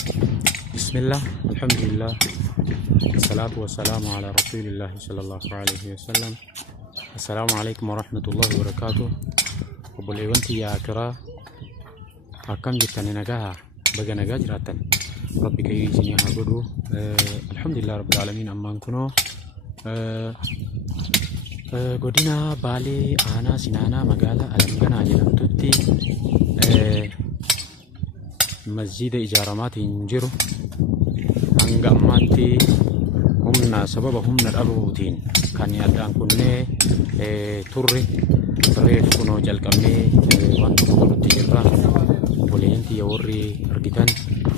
بسم الله الحمد لله الصلاة والسلام على رسول الله صلى الله عليه وسلم. السلام عليكم ورحمة الله وبركاته. وبليونتي يا كرا حكم جتني نجاها بقى نجا جراتن ربي كيجيني هاقولو الحمد لله رب العالمين. أما نكونو godina baalee aanaa sinaanaa magaalaa Alam-Ganaa jedhamtutti masjida ijaaramaatiin jiru hanga ammaatti sababa humna dhabuutiin kan yaadaan kunnee turre reef kunoo jalqabnee waan tokko godhutti jirra. Obboleeyyanti yaa warri argitan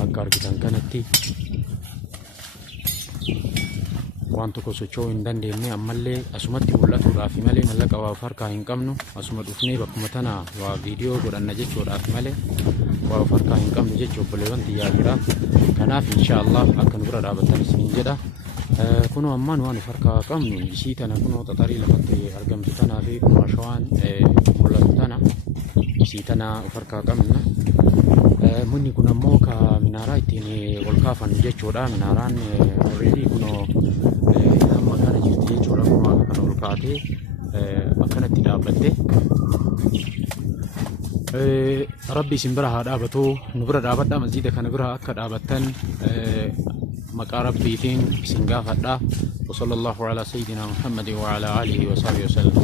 akka argitan kanatti waan tokko socho'uu hin dandeenye ammallee asumatti mul'atuudhaaf malee mallaqa waa harkaa hin qabnu. Asuma dhufnee bakkuma tana waa viidiyoo godhanna jechuudhaaf malee waa harkaa hin qabnu jechuu obboleewwanti yaa jira. Kanaaf inshaallah akka nu bira dhaabattan isiniin jedha. Kunoo ammaan waan harkaa qabnu isii tana kunoo xaxarii lafatti argamtu tanaa fi kunoo shawaan mul'atu tana isii tana harkaa qabna. Munni kun ammoo ka minaaraa ittiin ol kaafan jechuudha. Minaaraan already kunoo amma kana jirti jechuudha. Kunoo akka kana ol kaatee akkanatti dhaabbatte. Rabbi isin bira haa dhaabatu, nu bira dhaabadhaa. Masjida kana bira akka dhaabattan maqaa rabbiitiin isin gaafadhaa. Wa sallallahu ala sayyidina Muhammadin wa ala alihi wa sahbihi wa sallam.